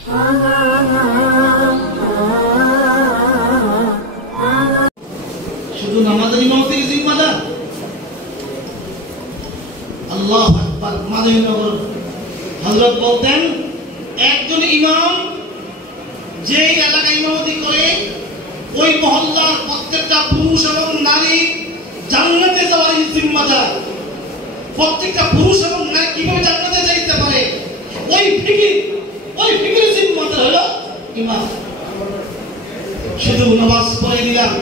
শুধু নামাজের ইমামতি জিম্মাদার? আল্লাহু আকবার। মাদারীনগর হযরত বলতেন, একজন ইমাম যে এলাকায় ইমামতি করে ওই মহল্লার প্রত্যেকটা পুরুষ এবং নারী জান্নাতে যাওয়ার জিম্মাদার। প্রত্যেকটা পুরুষ এবং নারী কিভাবে জান্নাতে যাইতে পারে ওই ফিকির জিম্মাদার হলো ইমাম। শুধু নামাজ পড়ে দিলাম,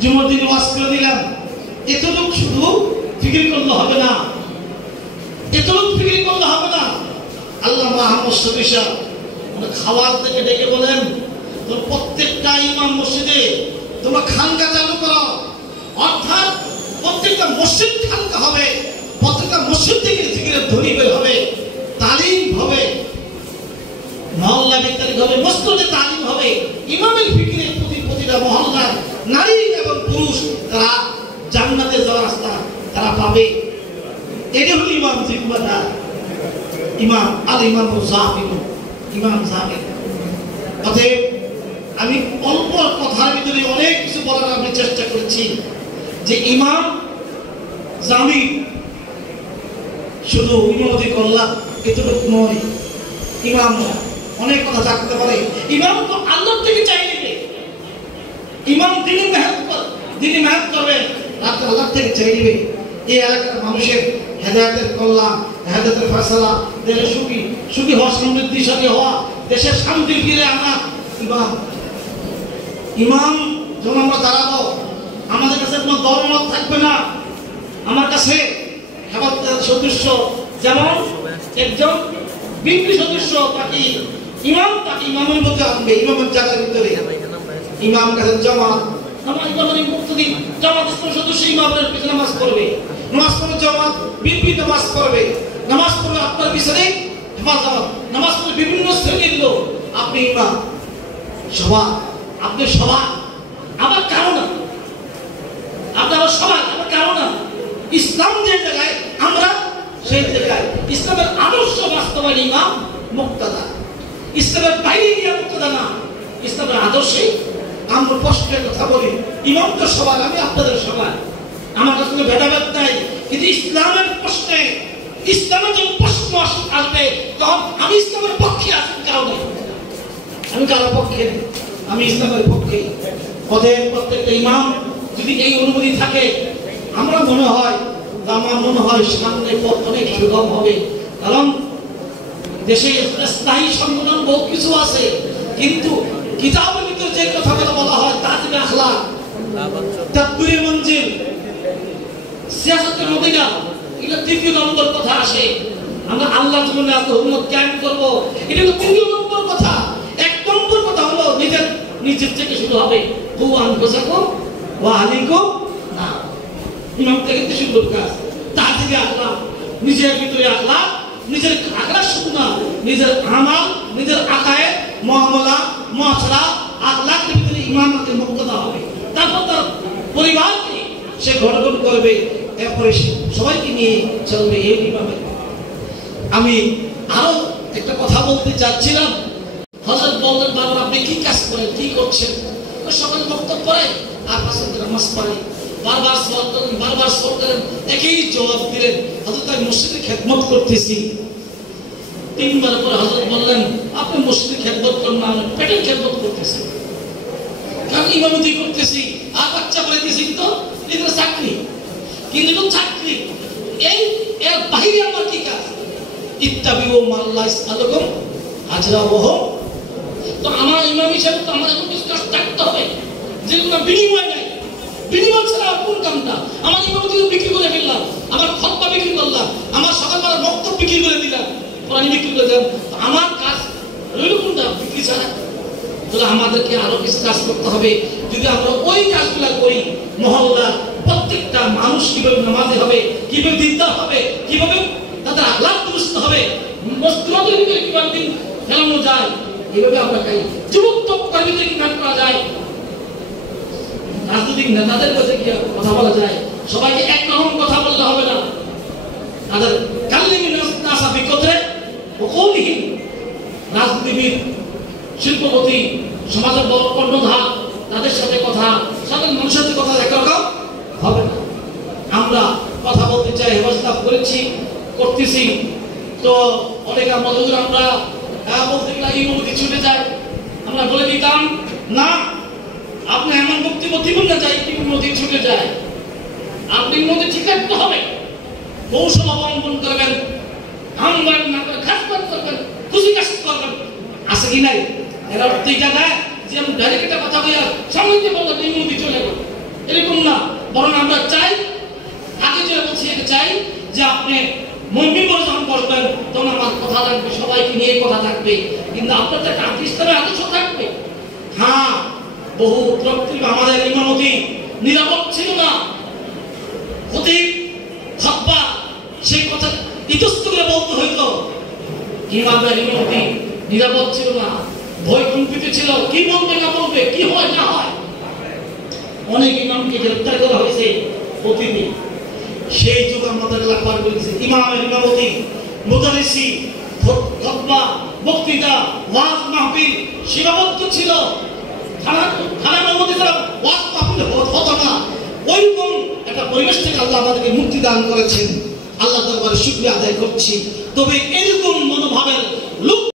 জুমার দিন ওয়াজ করে দিলাম, এতটুকু শুধু ফিকির করলে হবে না, এতটুকু ফিকির করলে হবে না। আল্লাহ মুহাম্মদ সাল্লাল্লাহু আলাইহি খাওয়ার থেকে ডেকে বলেন, তোমরা প্রত্যেকটা ইমাম মসজিদে তোমরা খানকা চালু করো, অর্থাৎ প্রত্যেকটা মসজিদ খানকা হবে, প্রত্যেকটা মসজিদ থেকে জিকিরের ধ্বনি বের হবে, তালিম হবে, মহল্লা ভিত্তিক হবে, মসজিদে তালিম হবে, ইমামের ফিকিরের প্রতিটা মহল্লার নারী এবং পুরুষ তারা জান্নাতে যাওয়ার রাস্তা তারা পাবে। এটা হলো ইমাম জিম্মাদার, ইমাম আল ইমাম জাহিদ, ইমাম জাহিদ। অতএব আমি অল্প কথার ভিতরে অনেক কিছু বলার আমি চেষ্টা করেছি যে ইমাম জামিদ শুধু ইমামতি করলাম এতটুকু নয়। ইমাম অনেক কথা থাকতে পারে, ইমাম তো আল্লাহর থেকে চাই নেবে। ইমাম দিনে মেহনত করবে, রাতে আল্লাহর থেকে চাই নেবে। এই এলাকার মানুষের হেদায়েতের কল্যাণ, হেদায়েতের ফয়সালা, দেশের সুখী হওয়া, সমৃদ্ধিশালী হওয়া, দেশের শান্তি ফিরে আনা ইমাম যখন আমরা দাঁড়াবো, আমাদের কাছে কোনো দলমত থাকবে না। আমার কাছে হেফাজতের সদস্য যেমন একজন বিএনপি সদস্য তাকে ইমাম, তাকে ইমামের মধ্যে আনবে, ইমামের জায়গার ভিতরে ইমাম কাছে জামাত, আমার ইমামের মুক্তি জামাত ইসলামের সদস্য ইমামের পিছনে নামাজ পড়বে, নামাজ পড়বে জামাত, বিএনপি নামাজ পড়বে, নামাজ পড়বে আপনার পিছনে হেফাজত, নামাজ পড়বে বিভিন্ন শ্রেণীর লোক। আপনি ইমাম সভা, আপনি সভা আবার কারো না, আপনি আবার সভা আবার কারো না। ইসলাম যে জায়গায় আমরা সেই জায়গায় ইসলামের আদর্শ বাস্তবায়ন ইমাম মুক্তাদা, ইসলামের বাইরে গিয়ে মুক্তাদা না, ইসলামের আদর্শে আমরা প্রশ্নের কথা বলি। ইমাম তো সবার, আমি আপনাদের সবার, আমার কাছে কোনো ভেদাভেদ নাই। কিন্তু ইসলামের প্রশ্নে, ইসলামের যখন প্রশ্ন আসবে তখন আমি ইসলামের পক্ষে আছি, কারো নেই, আমি কারো পক্ষে নেই, আমি ইসলামের পক্ষে। অতএব প্রত্যেকটা ইমাম যদি এই অনুমতি থাকে, আমরা মনে হয়, আমার মনে হয় সামনে পথ অনেক সুগম হবে। কারণ দেশে স্থায়ী সংগঠন বহু কিছু আছে, কিন্তু কিতাবের ভিতরে যে কথাগুলো বলা হয় তাজবে আখলাক, তাদবীরে মঞ্জিল, সিয়াসতে মদিনা, এটা তৃতীয় নম্বর কথা আসে। আমরা আল্লাহর জন্য এত উম্মত কায়েম করব, এটা হলো তৃতীয় নম্বর কথা। এক নম্বর কথা হলো নিজের থেকে শুরু হবে, কু আনফুসাকুম ওয়া আহলিকুম নার। ইমাম থেকে শুরু কাজ, তাজবে আখলাক, নিজের ভিতরে আখলাক, নিজের আখলাক শুধু না, নিজের আমাল, নিজের আকায়েদ, মুআমালা, মুআশারা, আখলাকের ভিতরে ইমামতের মুক্তদা হবে। তারপর তার পরিবারকে সে গঠন করবে, এরপরে সবাইকে নিয়ে চলবে এই ইমামের। আমি আরো একটা কথা বলতে চাচ্ছিলাম। হযরত বললেন, বাবা আপনি কি কাজ করেন, কি করছেন? সকালে বক্তব্য পড়ে আর পাঁচ নামাজ পড়ে, বারবার সওয়াল করেন, একই জবাব দিলেন, হযরত আমি মসজিদে খেদমত করতেছি। তিনবার পরে হযরত বললেন, আপনি মসজিদে খেদমত করেন না, আমি পেটের খেদমত করতেছি, কারণ ইমামতি করতেছি আর বাচ্চা পড়াইতেছি, তো এটা চাকরি, কিন্তু চাকরি এর বাইরে আমার কি কাজ? ইত্তাবিউ মাল্লাহ ইসআলুকুম আজরাহু। তো আমার ইমাম হিসেবে তো আমার এখন কিছু কাজ থাকতে হবে, যেগুলো বিনিময় নাই। বিনিময় ছাড়া কোন কামটা? আমার ইমামতি বিক্রি করে ফেললাম, আমার খুতবা বিক্রি করলাম, আমার সকালবেলা বক্তব্য বিক্রি করে দিলাম, কোরআন বিক্রি করে দিলাম, আমার কাজ রইল কোনটা? বিক্রি ছাড়া। তাহলে আমাদেরকে আরো কিছু কাজ করতে হবে। যদি আমরা ওই কাজগুলো করি, মহল্লা প্রত্যেকটা মানুষ কিভাবে নামাজি হবে, কিভাবে দিনদার হবে, কিভাবে তাদের আখলাক দুরুস্ত হবে, মসজিদের ভিতরে কিভাবে দিন ফেলানো যায়, এইভাবে আমরা খাই। যুবক তবকার ভিতরে কি কাজ করা যায়, রাজনৈতিক নেতাদের কাছে কি কথা বলা যায়, সবাইকে একরকম কথা বললে হবে না। তাদের কাল্লিমিন নাসা বিকতরে ওয়াকুলিহিম, রাজনীতিবিদ, শিল্পপতি, সমাজের বড় কর্ণধার, তাদের সাথে কথা, সাধারণ মানুষের সাথে কথা একরকম হবে না। আমরা কথা বলতে চাই, হেফাজত করেছি, করতেছি। তো অনেকে আমরা বলতে গেলে ইমামতি ছুটে যায়, আমরা বলে দিতাম না, আপনি এমন বক্তব্য দিবেন না যাই ইমামতি ছুটে যায়। আপনি ইমামতি ঠিক রাখতে হবে, কৌশল অবলম্বন করবেন, হামবান না করে খাসবান করবেন, খুশি কাজ করবেন। আছে কি নাই? এর অর্থ এটা দেয় যে আমি ডাইরেক্ট একটা কথা বলি আর সামনে বলতে ইমামতি চলে গেল, এরকম না। বরং আমরা চাই, আগে যে বলছি এটা চাই যে আপনি মন্দির যখন বসবেন তখন আমার কথা থাকবে, সবাইকে নিয়ে কথা থাকবে, কিন্তু আপনার একটা আদিষ্ঠানের আদর্শ থাকবে। হ্যাঁ, বহু উত্তরপূর্বে আমাদের ইমামতি নিরাপদ ছিল না, খতিব খাতবা সেই কথা ইতস্ত করে বলতে হইতো। ইমামদের ইমামতি নিরাপদ ছিল না, ভয় কম্পিত ছিল, কি বলবে না বলবে, কি হয় না হয়। অনেক ইমামকে গ্রেফতার করা হয়েছে প্রতিদিন। সেই যুগ আমাদের এলাকা পার করেছে। ইমামের ইমামতি, মুদারিসি, খুতবা, বক্তৃতা, ওয়াজ মাহফিল সীমাবদ্ধ ছিল। থানার মধ্যে যারা ওয়াজ মাহফিল হতো না, ওইরকম একটা পরিবেশ থেকে আল্লাহ আমাদেরকে মুক্তি দান করেছেন। আল্লাহ দরবারে শুকরিয়া আদায় করছি। তবে এরকম মনোভাবের